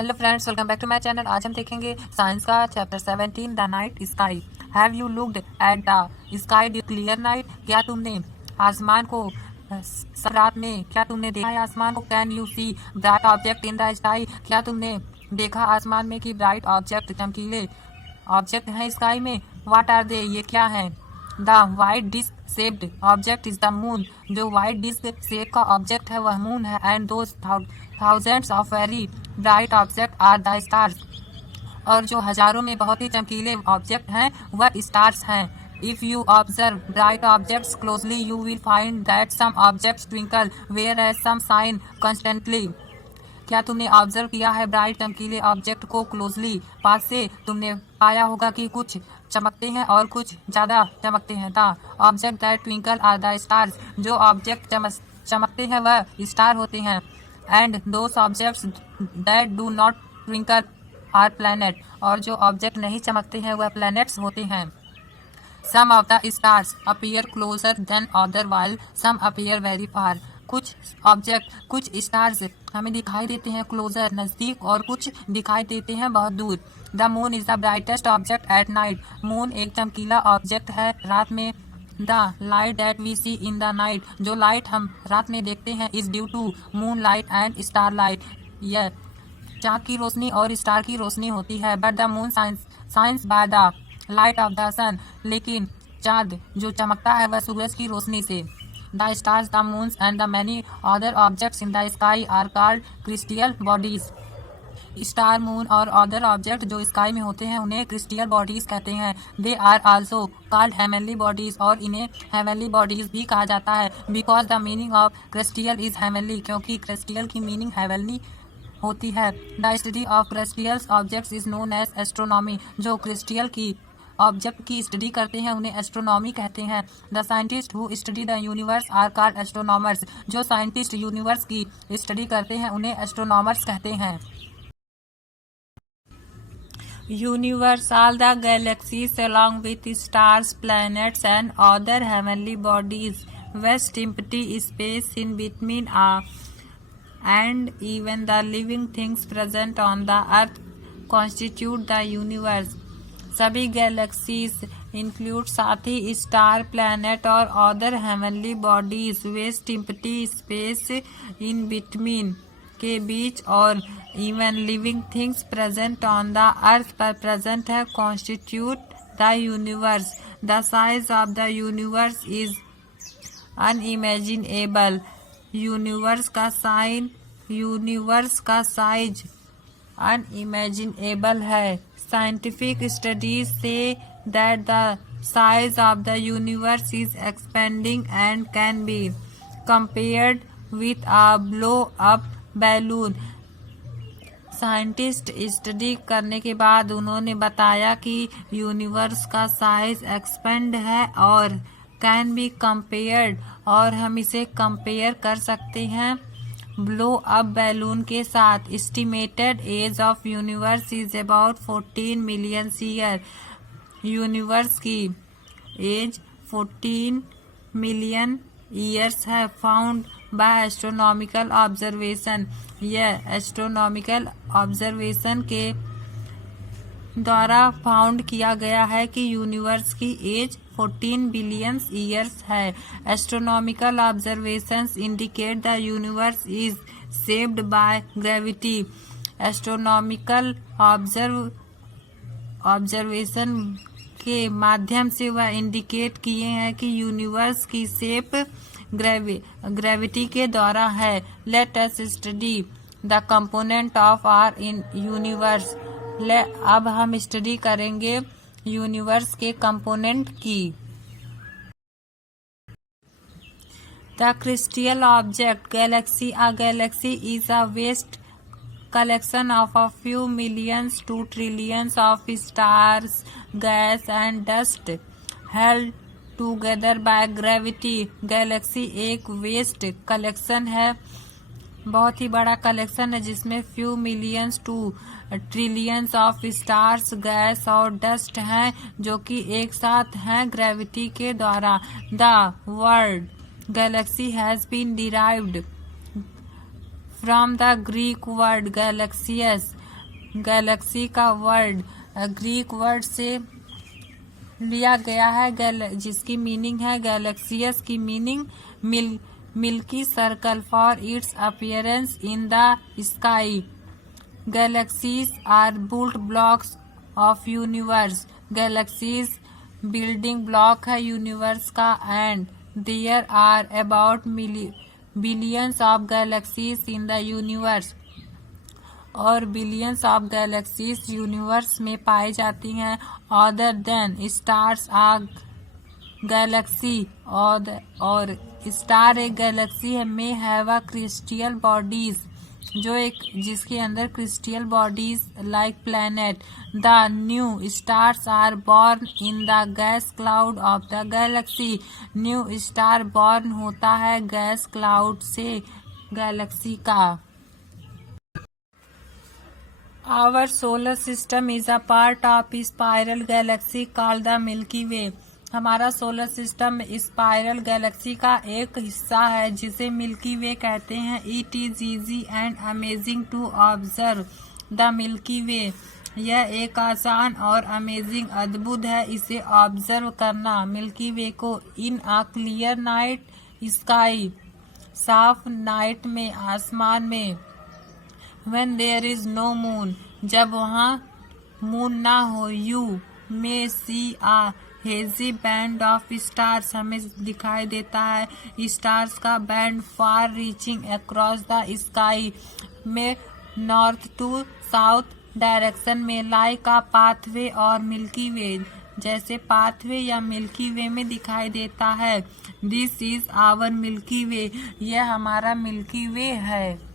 Hello friends, welcome back to my channel. आज हम देखेंगे साइंस का chapter 17 the night sky. Have you looked at the sky due clear night? क्या तुमने आसमान को सब रात में क्या तुमने देखा है आसमान को? Can you see bright object in the sky? क्या तुमने देखा आसमान में कि ब्राइट ऑब्जेक्ट, चमकीले ऑब्जेक्ट हैं स्काई में? What are they? ये क्या है? The white disc shaped object is the moon. जो वाइट डिस्क शेप का ऑब्जेक्ट है वह मून है। And those thousands of very bright object are the stars. और जो हजारों में बहुत ही चमकीले ऑब्जेक्ट हैं वह स्टार्स हैं। If you observe bright objects closely you will find that some objects twinkle whereas some shine constantly. क्या तुमने ऑब्जर्व किया है ब्राइट चमकीले ऑब्जेक्ट को क्लोजली? पास से तुमने पाया होगा कि कुछ चमकते हैं और कुछ ज़्यादा चमकते हैं। The object that twinkle are the stars. जो ऑब्जेक्ट चमकते हैं वह स्टार होते हैं। And those objects that do not twinkle are planet. और जो ऑब्जेक्ट नहीं चमकते हैं वह प्लैनेट्स होते हैं। Some of the stars appear closer than other while some appear very far. कुछ ऑब्जेक्ट, कुछ स्टार्स हमें दिखाई देते हैं क्लोजर, नज़दीक, और कुछ दिखाई देते हैं बहुत दूर। The moon is the brightest object at night. Moon एक चमकीला ऑब्जेक्ट है रात में। The light that we see in the night. जो लाइट हम रात में देखते हैं is due to moon light and star light. यह चाँद की रोशनी और स्टार की रोशनी होती है। But the moon shines by the light of the sun. लेकिन चाँद जो चमकता है वह सूरज की रोशनी से। The stars, the moons and the many other objects in the sky are called crystal bodies. Star, moon और अदर ऑब्जेक्ट जो स्काई में होते हैं उन्हें क्रिस्टल बॉडीज कहते हैं। They are also called heavenly bodies. और इन्हें हेवनली बॉडीज भी कहा जाता है। Because the meaning of crystal is heavenly. क्योंकि क्रिस्टल की मीनिंग हेवनली होती है। The study of crystals objects is known as astronomy. जो क्रिस्टल की ऑब्जेक्ट की स्टडी करते हैं उन्हें एस्ट्रोनॉमी कहते हैं। The scientist who study the universe are called astronomers. जो साइंटिस्ट यूनिवर्स की स्टडी करते हैं उन्हें एस्ट्रोनॉमर्स कहते हैं। Universe, all the galaxies along with stars, planets and other heavenly bodies, vast empty space in between and even the living things present on the earth constitute the universe. सभी galaxies include साथ ही star, planet और other heavenly bodies, vast empty space in between के बीच और even living things present on the earth पर present है, constitute the universe. The size of the universe is unimaginable. Universe का size unimaginable है। Scientific studies से that the size of the universe is expanding and can be compared with a blow up balloon. Scientist study करने के बाद उन्होंने बताया कि universe का साइज एक्सपेंड है और कैन बी कंपेयर्ड, और हम इसे कंपेयर कर सकते हैं ब्लो अप बैलून के साथ। Estimated age of universe is about 14 million year. Universe की एज 14 मिलियन ईयर्स है। Found by astronomical observation. यह एस्ट्रोनॉमिकल ऑब्जर्वेशन के द्वारा फाउंड किया गया है कि यूनिवर्स की एज 14 बिलियन ईयर्स है। Astronomical observations indicate the universe is shaped by gravity. Astronomical observation के माध्यम से वह इंडिकेट किए हैं कि यूनिवर्स की शेप ग्रेविटी के द्वारा है। Let us study the component of our in universe. अब हम स्टडी करेंगे यूनिवर्स के कंपोनेंट की। The celestial object galaxy. A galaxy is a vast collection of a few millions to trillions of stars, gas and dust held together by gravity. Galaxy एक vast collection है, बहुत ही बड़ा collection है जिसमें few millions to trillions of stars, gas और dust हैं जो कि एक साथ हैं ग्रेविटी के द्वारा। The word galaxy has been derived from the Greek word galaxias, galaxy का वर्ड ग्रीक वर्ड से लिया गया है, जिसकी मीनिंग है गैलेक्सियस की meaning milky circle for its appearance in the sky. Galaxies are built blocks of universe. Galaxies building block है universe का, and there are about billions of galaxies in the universe. और billions of galaxies universe में पाई जाती हैं। Other than stars are galaxy, और star एक galaxy है, में हैव अ क्रिस्टल बॉडीज, जो एक जिसके अंदर celestial bodies like planet. The new stars are born in the gas cloud of the galaxy. New star born होता है गैस क्लाउड से गैलेक्सी का। Our solar system is a part of spiral galaxy called the Milky Way. हमारा solar system spiral galaxy का एक हिस्सा है जिसे मिल्की वे कहते हैं। It is easy and amazing to observe the Milky Way. यह एक आसान और अमेजिंग अद्भुत है इसे ऑब्जर्व करना। मिल्की वे को इन अ क्लियर नाइट स्काई, साफ नाइट में आसमान में। When there is no moon, जब वहाँ मून ना हो। You may see a hazy band of stars, हमें दिखाई देता है स्टार्स का band far reaching across the sky में नॉर्थ टू साउथ डायरेक्शन में। लाइक a pathway और मिल्की वे, जैसे पाथवे या मिल्की वे में दिखाई देता है। This is our milky Way, यह हमारा मिल्की वे है।